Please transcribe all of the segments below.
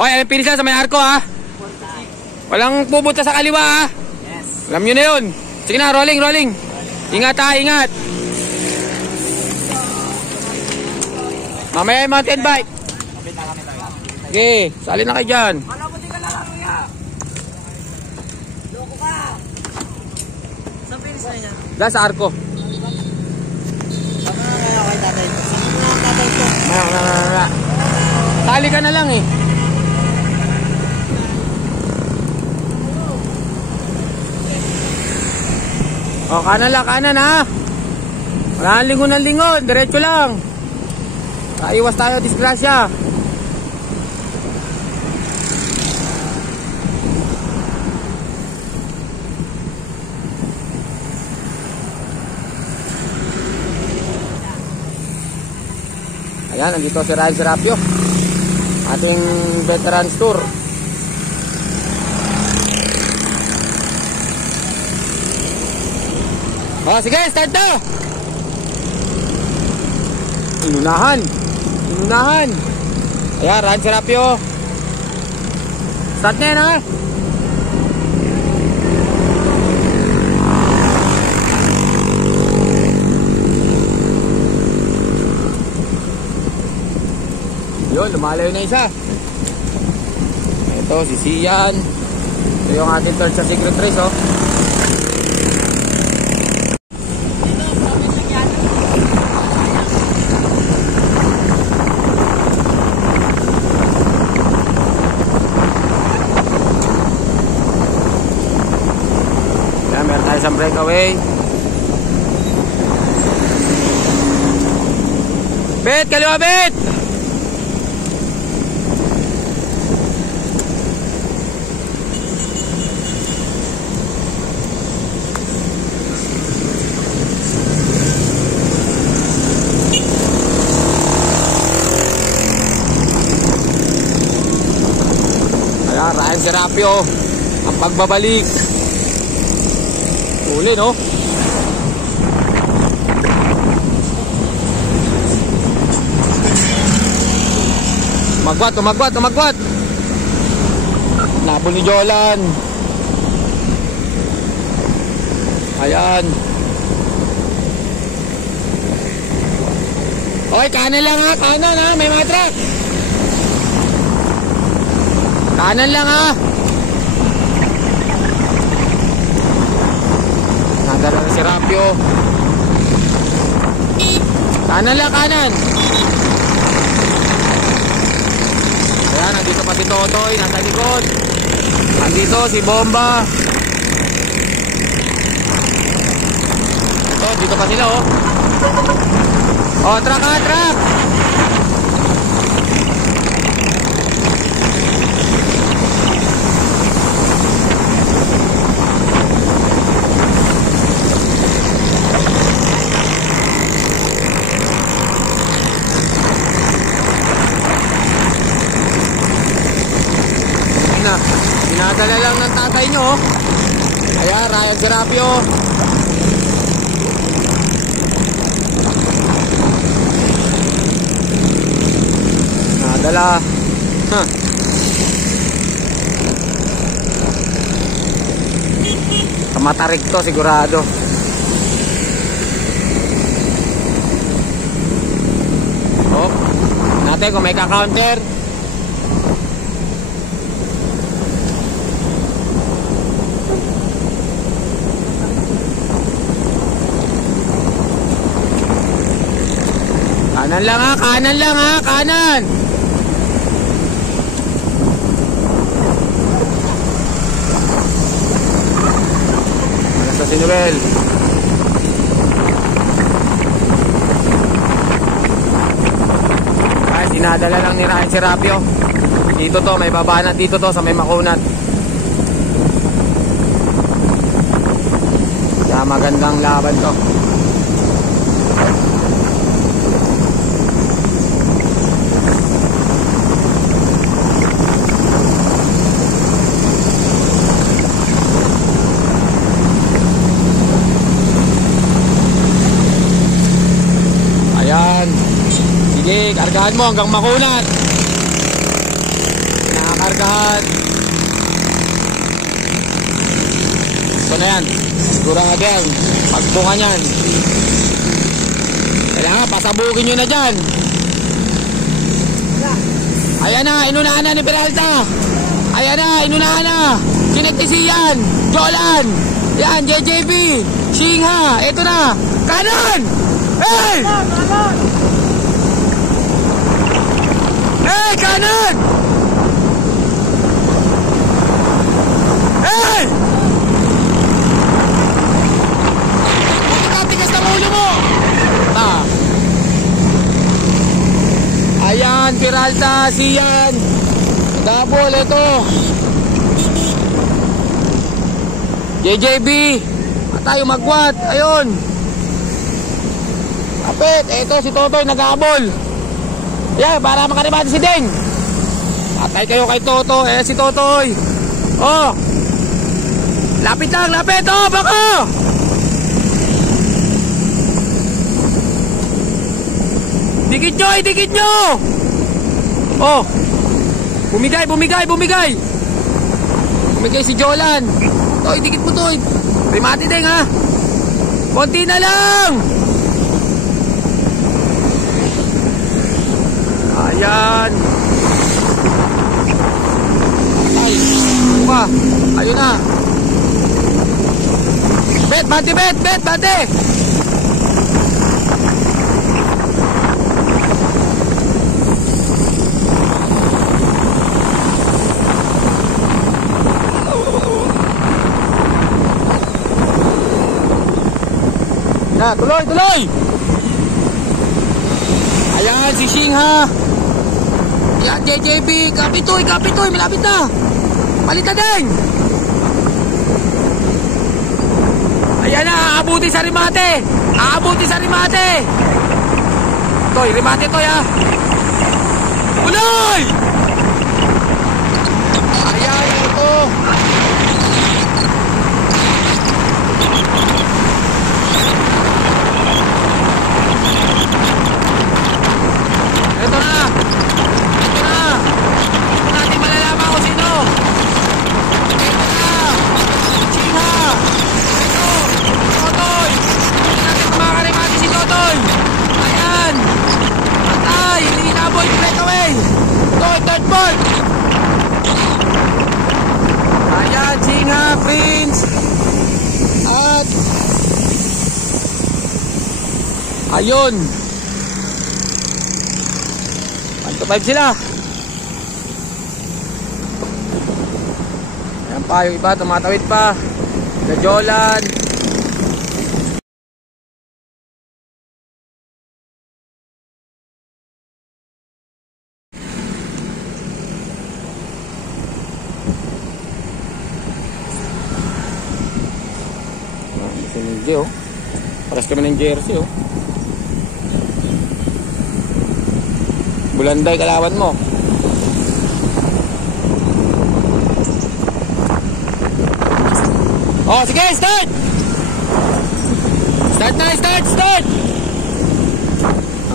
Oy, ang pinisa sa may arko ha. Walang pupunta sa kaliwa ha. Yes. Alam nyo na yun. Sige na, rolling, rolling. Ingat ha, ingat. Mamaya yung mountain bike. Okay, sali na kayo dyan. Malabuti ka lang, kuya. Loko ka. Saan pinisa niya? Dahil sa arko. Saan na kay tatay ko? Saan na tatay ko? Sali ka na lang eh. O, kanan ha. Wala lingon ng lingon, diretso lang. Iwas tayo, disgrasya. Ayan, nandito si Ryan Serapio, ating veterans tour. O, sige, start to. Inunahan. Ayan, Ryan Serapio. Start na yan ha. Yun, lumalayo na isa. Ito, si Sian. Ito yung ating third sa Secret Race, oh. Yan, meron tayo isang breakaway. Bet, kaliwa bet! Ryan Serapio, ang pagbabalik. Uli, no? Umagwat. Nabol ni Jolan. Ayan. Okay, kanan lang ha, kanan ha, may mga truck. Kanan lang ha. Nadala na si Rapio. Kanan lang, kanan. Ayan, nandito pa si Totoy, nasa likod. Nandito si Bomba. Ito, dito pa sila oh. Oh, truck ha, truck. Dinadala lang ng tatay nyo. Ayan, Ryan Serapio. Nadala. Kamatarik to sigurado. Oh, natin kung may ka-counter. Kanan lang ha, kanan. Nasa si Noel. Ay, dinadala lang ni Ryan Serapio. Dito to, may babanat dito to sa may makunat. Kaya magandang laban to. Sige, Kargahan mo hanggang makunat. Nakakargahan. So na yan. Siguro nga din. Pagbuka nyan. Kailangan pasabukin nyo na dyan. Ayan na, inunahan na ni Peralta. Ayan na, inunahan na. Kinetisiyan, Jolan. Yan, JJB, Shingha. Ito na, kanon. Hey! Hey, kanon! Hey! Tigas ng ulo mo. Ayan, Peralta, Siyan. Double, ito. JJB. At tayo magwat. Ayun. Kapit. Ito, si Totoy, nag-aabol. Ayan, para makarimati si Deng. Patay kayo kay Toto. Eh, si Totoy. Oh. Lapit lang, lapit. Oh, bako. Dikit nyo, idikit nyo. Oh. Bumigay, bumigay, bumigay. Bumigay si Jolan. Toy, dikit mo, Toy. Primati Deng, ha. Konti na lang. Ayan. Ay, buka. Ayun na. Bet, bante, bet, bet, bante. Na, tuloy, tuloy. Ayan, si Shingha. Ayan, JJB. Kapitoy, kapitoy. Malapit na. Palit na din. Ayan na, aabuti sa rimate. Aabuti sa rimate. Toy, rimate, Toy, ha. Tuloy. Ayan, ito. Ito na. Ito na. Ito natin malalaman kung sino. Ito na. Shingha. Ito. Totoy. Ito natin kumakarimati si Totoy. Ayan. Patay. Hindi inaboy. Breakaway. Toy, third ball. Ayan. Shingha. Prince. At ayun. 1-5 sila. Ayan pa, yung iba tumatawid pa. The Jolan. Ito yung J, oh. Paras kami ng jersey, oh. Bulanday kalawan mo. Oh, sige, start! Start na, start, start!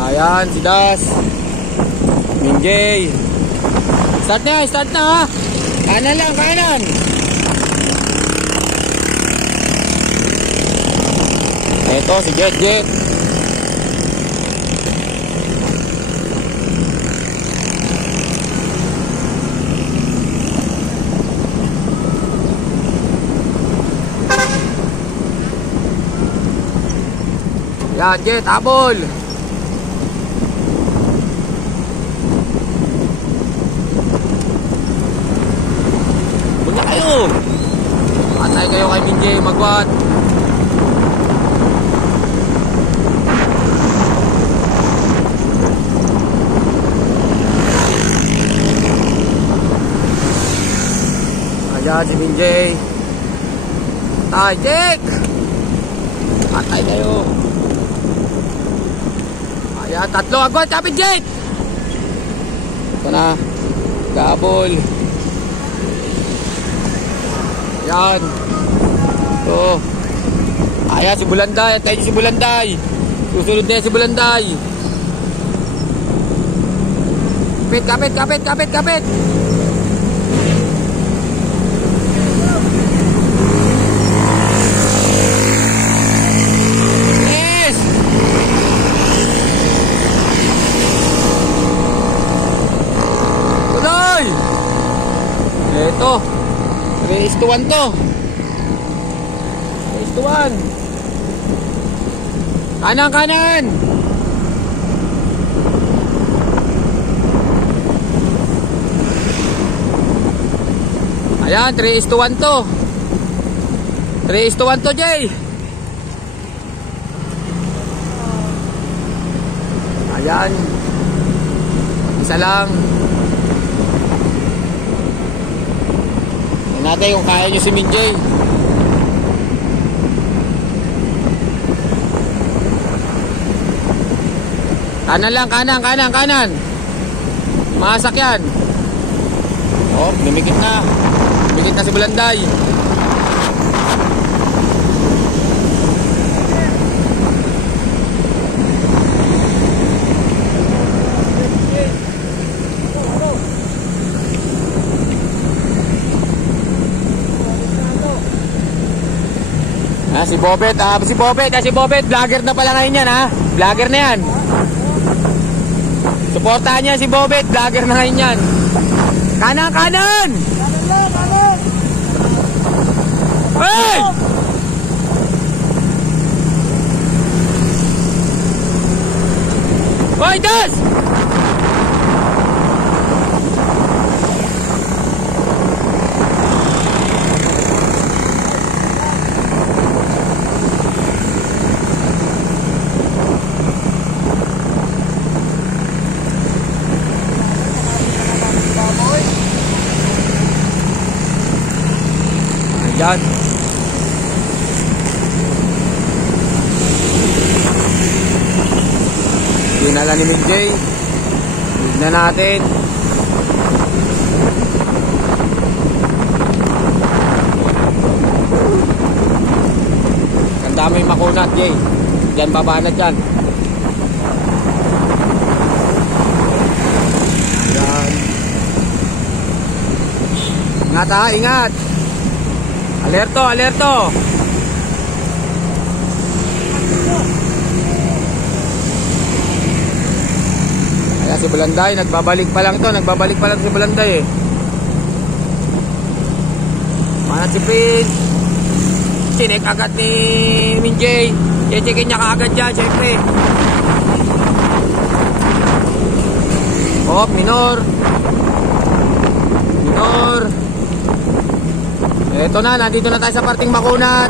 Ayan, si Das. Mingjay. Start na, ha? Kanan lang, kanan. Ito, si Jet, Jet. Yan, Jet, habol. Punta kayo. Patay kayo kay Minjay, magwat. Ayan, si Minjay. Patay, Jet. Patay kayo. Ayan, tatlo agad, kapit Jet. Ito na, gabol. Ayan. Ito. Ayan, si Bulanday. Tayo si Bulanday. Susunod na si Bulanday. Kapit, kapit, kapit, kapit, kapit. Yes! Tuloy! Ito. 3:1 to. 3:1. Kanan, kanan! Ayan, 3:1 to. 3:1 to, Jay. Ayan. Isa lang. Tingnan natin kung kaya nyo si Minjay. Kanan lang, kanan, kanan, kanan. Mga sakyan. Oh, lumikit na. Lumikit na si Bulanday. Si Bobet, si Bobet, vlogger na pala ngayon yan, ha? Vlogger na yan. Suportahan niya si Bobet, vlogger na ngayon yan. Kanan, kanan! Kanan! Hey! Hoy, Das! Yan. Dinala ni Minjay. Tignan natin. Ang dami makunat, Jay. Diyan babanat yan. Yan. Ingat, ha, ingat. Alerto, alerto. Ayan si Bulanday, nagbabalik pa lang to, nagbabalik pa lang si Bulanday eh. Manat si Pin. Sinek agad ni Minjay. Chechekin niya kaagad dyan, syempre. Oh, minor. Minor. Eto na, nandito na tayo sa parting makunat.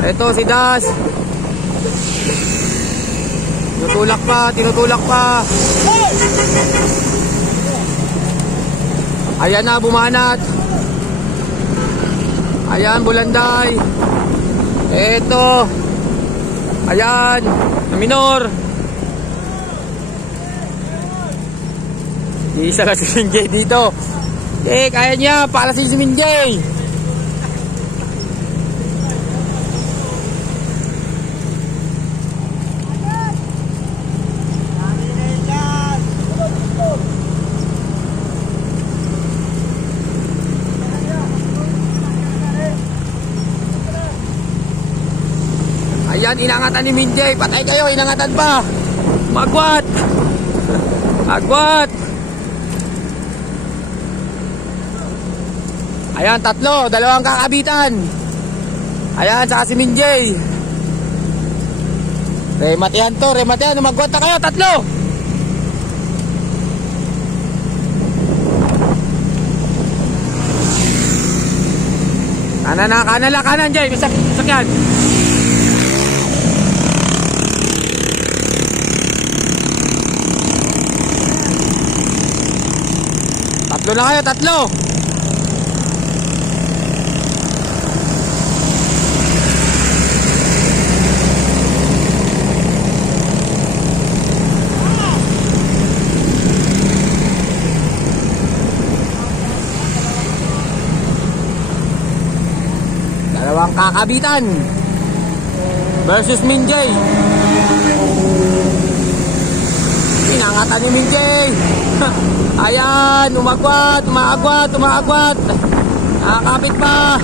Eto si Das. Tinutulak pa. Ayan na, bumanat. Ayan, Bulanday. Eto. Ayan, minor. Isa lang si Minjay dito. Kaya niya, para si Minjay. Ayan, inangatan ni Minjay. Patay kayo, inangatan pa. Magwat. Agwat. Ayan, tatlo. Dalawang kakabitan. Ayan, saka si Minjay. Rematihan to, rematihan. Magwat na kayo, tatlo. Kanan, Jay. Sakyan. Tatlo na kayo, tatlo. Dalawang kakabitan versus Minjay. Inangatan ni Minjay. Ayan, umagwat, umaagwat, umaagwat. Nakakapit pa.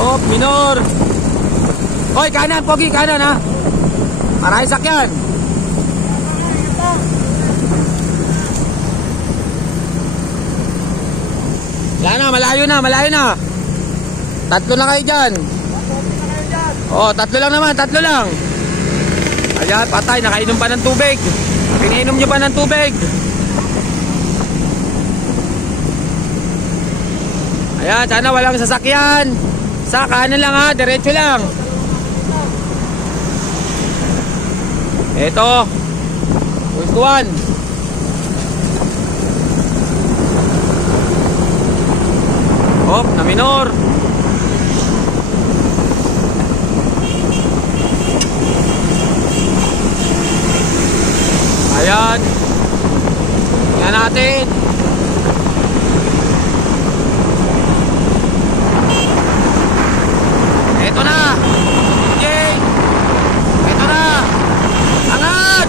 Oh, minor. Hoy, kanan, pogi, kanan ha. Maraming sakyan. Wala na, malayo na, malayo na. Tatlo na kayo dyan. Oh, tatlo lang naman, tatlo lang. Ayan, patay, nakainom pa ng tubig. Pinainom nyo pa ng tubig. Ayan, sana walang sasakyan. Sa kanan lang ha, diretso lang. Ito, first one. Hop, na minor. Ayan. Tingnan natin. Ito na. Okay. Ito na. Angat.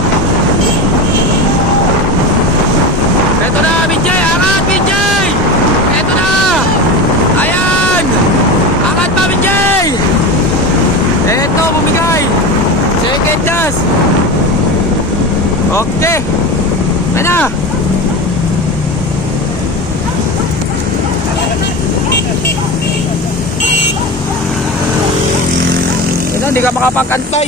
Ito na, Bijay. Angat, Bijay. Ito na. Ayan. Angat pa, Bijay. Ito, bumigay. Second chance. Okay. Ano? Ito, hindi ka makapagkantay.